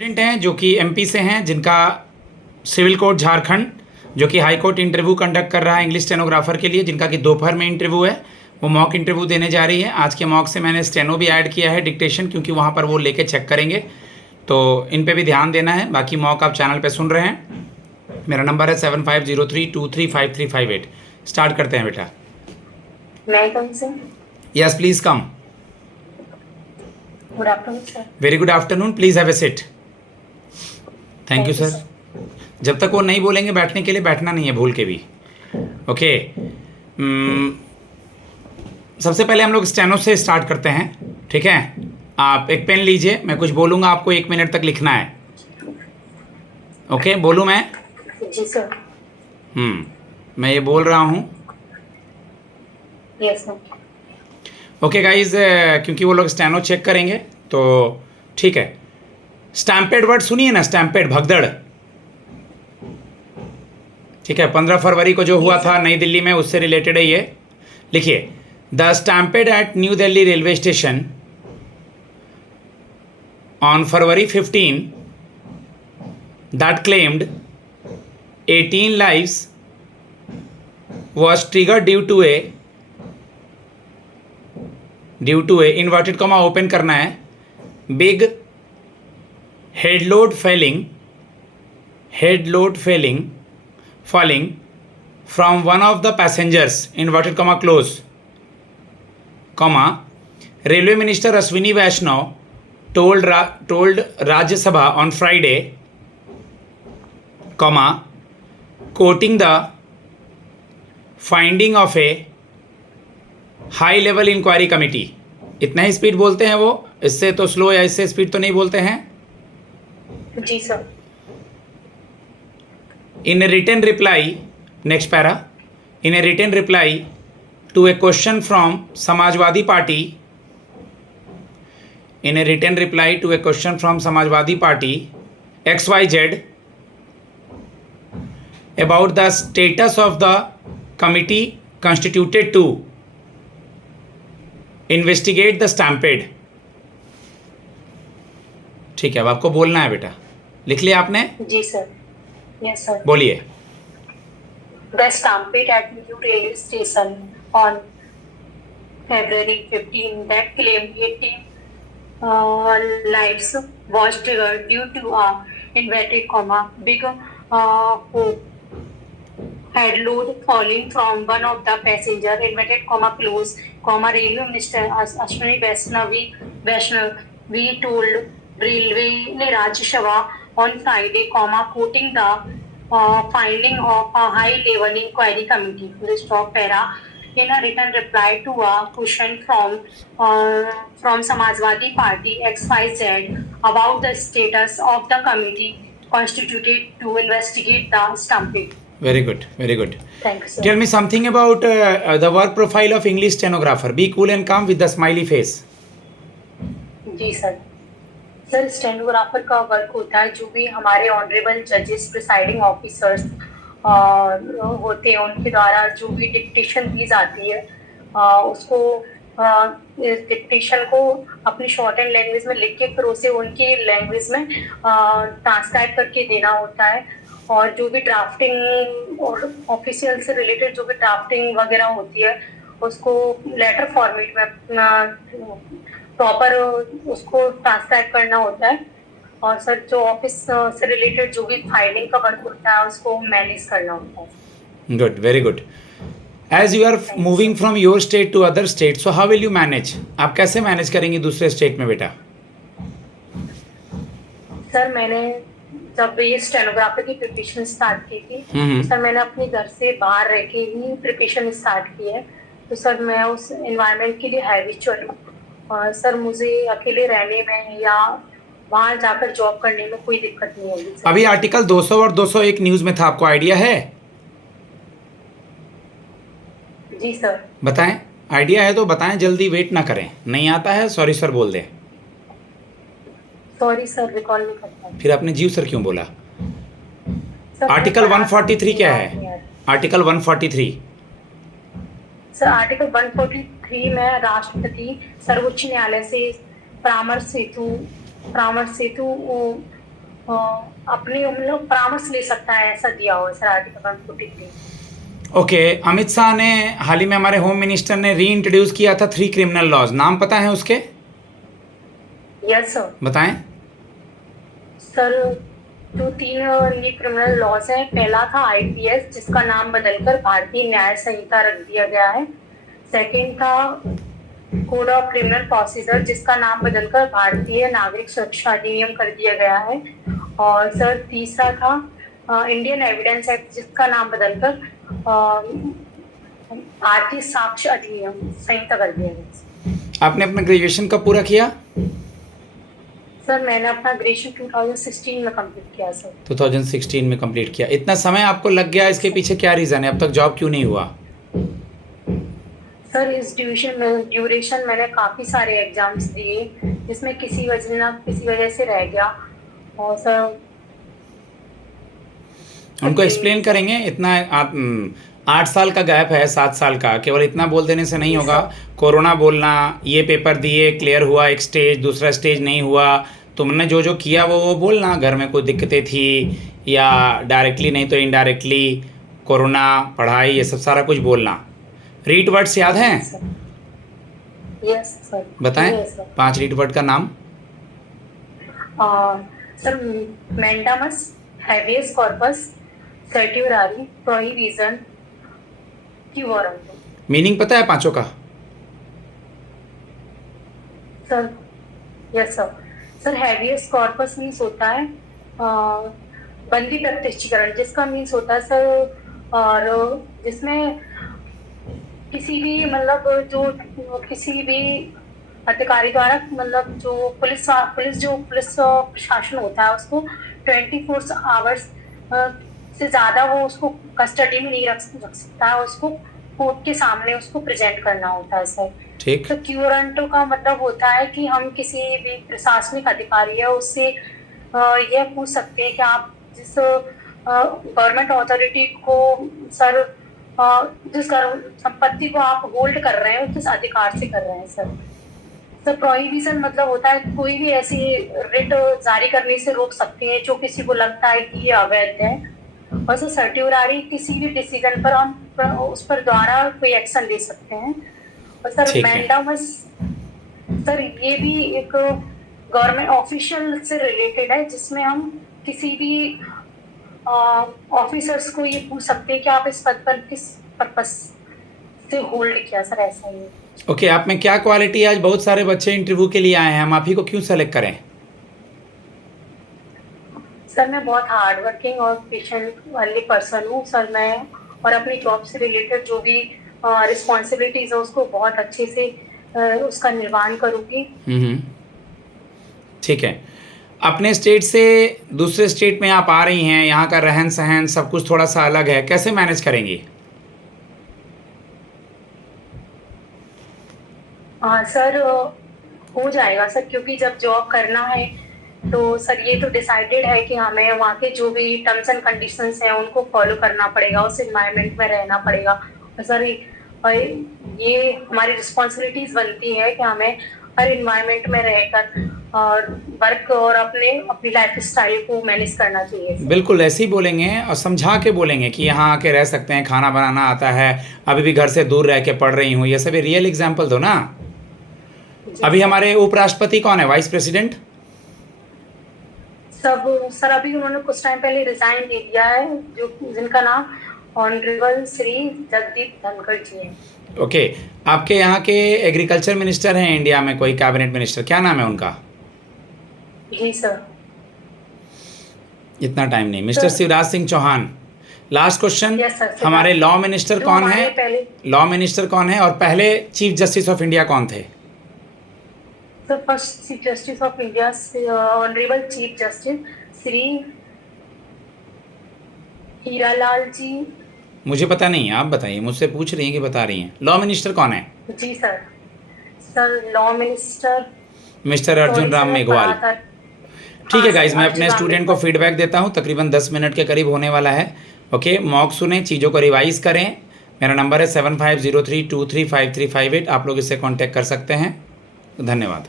Student हैं जो कि एमपी से हैं, जिनका सिविल कोर्ट झारखंड जो कि हाई कोर्ट इंटरव्यू कंडक्ट कर रहा है इंग्लिश स्टेनोग्राफर के लिए, जिनका कि दोपहर में इंटरव्यू है, वो मॉक इंटरव्यू देने जा रही है। आज के मॉक से मैंने स्टेनो भी ऐड किया है, डिक्टेशन, क्योंकि वहाँ पर वो लेके चेक करेंगे, तो इन पे भी ध्यान देना है। बाकी मॉक आप चैनल पे सुन रहे हैं। मेरा नंबर है 7503235358। स्टार्ट करते हैं बेटा। Yes please come. Good afternoon sir. Very good afternoon, please have a seat. Thank you sir. जब तक वो नहीं बोलेंगे बैठने के लिए, बैठना नहीं है भूल के भी। ओके। सबसे पहले हम लोग स्टेनो से स्टार्ट करते हैं, ठीक है। आप एक पेन लीजिए, मैं कुछ बोलूँगा, आपको 1 मिनट तक लिखना है। ओके, बोलूँ मैं? जी सर। मैं ये बोल रहा हूँ। Yes sir. ओके गाइज, क्योंकि वो लोग स्टेनो चेक करेंगे तो ठीक है। स्टैम्पेड वर्ड सुनिए ना, स्टैम्पेड, भगदड़, ठीक है। 15 फरवरी को जो हुआ था नई दिल्ली में, उससे रिलेटेड है ये। लिखिए, the stampede at new Delhi railway station on February 15 that claimed 18 lives was triggered due to a inverted comma open करना है, big headload falling from one of the passengers, inverted comma close, comma, railway minister Ashwini Vaishnaw told Rajya Sabha on Friday, comma, quoting the finding of a high level inquiry committee। इतना ही speed बोलते हैं वो, इससे तो slow या इससे speed तो नहीं बोलते हैं। जी sir. In a written reply, next para, in a written reply to a question from Samajwadi Party, in a written reply to a question from Samajwadi Party XYZ about the status of the committee constituted to investigate the stampede। ठीक है, अब आपको बोलना है बेटा। लिख लिया आपने? जी सर। Yes sir. बोलिए। The stampede at New railway station on February 15 that claimed 18 lives was triggered due to a inverted comma big head load falling from one of the passenger, inverted comma close, comma, railway minister Ashwini Vaishnaw told Railway Rajya Sabha on Friday, comma, quoting the finding of a high-level inquiry committee, full stop, para, in a written reply to a question from Samajwadi Party XYZ about the status of the committee constituted to investigate the stampede. Very good, very good. Thank you, sir. Tell me something about the work profile of English stenographer. Be cool and calm with the smiley face. जी sir. Sir, stenographer का work होता है, जो भी हमारे honourable जजेस, presiding officers होते हैं, उनके द्वारा जो भी डिक्टेशन दी जाती है, उसको डिक्टेशन को अपनी शॉर्ट एंड लैंग्वेज में लिख के फिर उसे उनकी लैंग्वेज में ट्रांसक्राइब करके देना होता है। और जो भी ड्राफ्टिंग और ऑफिशियल से रिलेटेड जो भी ड्राफ्टिंग वगैरह होती है, उसको लेटर फॉर्मेट में प्रॉपर उसको ट्रांसक्राइब करना होता है। और सर, जो ऑफिस से रिलेटेड जो भी फाइलिंग का वर्क होता है, उसको मैनेज करना होता है। Good, very good. As you are moving from your state to other state, so how will you manage? आप कैसे मैनेज करेंगी दूसरे स्टेट में बेटा? सर, मैंने जब ये स्टेनोग्राफर की प्रिपरेशन स्टार्ट की थी, सर मैंने अपने घर से बाहर रह के ही प्रिपरेशन स्टार्ट की है। तो सर, मैं उस एनवायरनमेंट के लिए हैबिचुअल हूँ। और सर, मुझे अकेले रहने में या वहाँ जाकर जॉब करने में कोई दिक्कत नहीं होगी। अभी आर्टिकल 200 और 201 न्यूज़ में था, आपको आइडिया है? जी सर। बताएं, आइडिया है तो बताएं, जल्दी वेट ना करें। नहीं आता है, सॉरी सर बोल दें। सॉरी सर, रिकॉल नहीं करता। फिर आपने जीव सर क्यों बोला? सर, आर्टिकल 143 क्या है? आर्टिकल 143। सर, आर्टिकल 143 में राष्ट्रपति सर्वोच्च न्यायालय से परामर्श हेतु अपनी मतलब परामर्श ले सकता है, ऐसा दिया हुआ है sir article 143। Okay, Amit Shah ने हाल ही में, हमारे होम मिनिस्टर ने री इंट्रोड्यूस किया था 3 क्रिमिनल लॉज, नाम पता है उसके? Yes sir. बताएं। सर जो 3 ये क्रिमिनल लॉज है, पहला था आईपीएस जिसका नाम बदलकर भारतीय न्याय संहिता रख दिया गया है। सेकंड था कोड ऑफ क्रिमिनल प्रोसीजर जिसका नाम बदलकर भारतीय नागरिक सुरक्षा अधिनियम कर दिया गया है। और सर तीसरा था इंडियन एविडेंस एक्ट जिसका नाम बदलकर भारतीय साक्ष्य अधिनियम संहिता कर दिया गया। आपने अपना ग्रेजुएशन कब पूरा किया? सर मैंने अपना ग्रेजुएशन 2016 में कंप्लीट किया सर। 2016 में कंप्लीट किया। इतना समय आपको लग गया, इसके पीछे क्या रीज़न है? अब तक जॉब क्यों नहीं हुआ? सर इस ड्यूरेशन मैंने काफ़ी सारे एग्जाम्स दिए जिसमें किसी वजह से रह गया। और सर उनको एक्सप्लेन करेंगे। इतना आप 8 साल का गैप है, 7 साल का, केवल इतना बोल देने से नहीं होगा। कोरोना बोलना, ये पेपर दिए क्लियर हुआ एक स्टेज, दूसरा स्टेज नहीं हुआ, तुमने जो जो किया वो बोलना। घर में कोई दिक्कतें थी या डायरेक्टली नहीं तो इनडायरेक्टली, कोरोना, पढ़ाई, ये सब सारा कुछ बोलना। रीड वर्ड्स याद हैं? Yes sir. बताएं 5 रीड वर्ड का नाम। Sir mandamus, habeas corpus, certiorari, prohibition, quo warranto. Meaning पता है पांचों का? Sir yes sir. Sir habeas corpus means होता है बंदी प्रत्यक्षीकरण, जिसका मीन्स होता है सर, और जिसमें किसी भी मतलब जो किसी भी अधिकारी द्वारा मतलब जो पुलिस प्रशासन होता है उसको 24 आवर्स से ज़्यादा वो उसको कस्टडी में नहीं रख सकता है, उसको कोर्ट के सामने उसको प्रेजेंट करना होता है सर। ठीक। तो क्यूरेंटो का मतलब होता है कि हम किसी भी प्रशासनिक अधिकारी है उससे यह पूछ सकते हैं कि आप जिस गवर्नमेंट अथॉरिटी को सर जिस संपत्ति को आप होल्ड कर रहे हैं किस अधिकार से कर रहे हैं सर। सर प्रोहिबिशन मतलब होता है कोई भी ऐसी रिट जारी करने से रोक सकते हैं जो किसी को लगता है कि ये अवैध है। और सर सर्टिवरारी किसी भी डिसीजन पर हम उस पर द्वारा कोई एक्शन ले सकते हैं। और सर मैंडामस सर ये भी एक गवर्नमेंट ऑफिशियल से रिलेटेड है जिसमें हम किसी भी ऑफिसर्स को ये पूछ सकते हैं कि आप इस पद पर किस पर्पस से होल्ड किया सर, ऐसा ही। ओके, आप में क्या क्वालिटी है? आज बहुत सारे बच्चे इंटरव्यू के लिए आए हैं, हम आप ही को क्यों सेलेक्ट करें? सर मैं बहुत हार्ड वर्किंग और पेशेंट वाली पर्सन हूँ सर। मैं और अपनी जॉब से रिलेटेड जो भी रिस्पॉन्सिबिलिटीज है उसको बहुत अच्छे से उसका निर्वहन करूँगी। ठीक है। अपने स्टेट से दूसरे स्टेट में आप आ रही हैं, यहाँ का रहन सहन सब कुछ थोड़ा सा अलग है, कैसे मैनेज करेंगी? सर हो जाएगा सर, क्योंकि जब जॉब करना है तो सर ये तो डिसाइडेड है कि हमें वहाँ के जो भी टर्म्स एंड कंडीशंस हैं उनको फॉलो करना पड़ेगा, उस एनवायरनमेंट में रहना पड़ेगा। और सर ये हमारी रिस्पॉन्सिबिलिटीज बनती है कि हमें हर एनवायरनमेंट में रहकर और वर्क और अपनी लाइफ स्टाइल को मैनेज करना चाहिए। बिल्कुल ऐसे ही बोलेंगे और समझा के बोलेंगे कि यहाँ आके रह सकते हैं, खाना बनाना आता है, अभी भी घर से दूर रह के पढ़ रही हूँ, ये सभी रियल एग्जाम्पल दो ना। अभी हमारे उपराष्ट्रपति कौन है, वाइस प्रेसिडेंट? सर अभी उन्होंने कुछ टाइम पहले रिजाइन दे दिया है, जो जिनका नाम ऑनरेबल श्री जगदीप धनखड़ जी है। ओके, आपके यहाँ के एग्रीकल्चर मिनिस्टर हैं इंडिया में, कोई कैबिनेट मिनिस्टर, क्या नाम है उनका? जी सर। इतना टाइम नहीं, mister Shivraj Singh Chouhan. Last question, yes, हमारे लॉ मिनिस्टर कौन है? लॉ मिनिस्टर कौन है और पहले चीफ जस्टिस ऑफ इंडिया कौन थे? Sir first chief justice of India honourable chief justice Shri Hiralal ji. मुझे पता नहीं, आप बताइए, मुझसे पूछ रही हैं कि बता रही हैं। लॉ मिनिस्टर कौन है? जी sir. Sir law minister mister Arjun Ram Meghwal. ठीक है गाइज, मैं अपने स्टूडेंट को फीडबैक देता हूँ, तकरीबन 10 मिनट के करीब होने वाला है। ओके, मॉक सुने, चीज़ों को रिवाइज करें। मेरा नंबर है 7503235358, आप लोग इससे कांटेक्ट कर सकते हैं। धन्यवाद।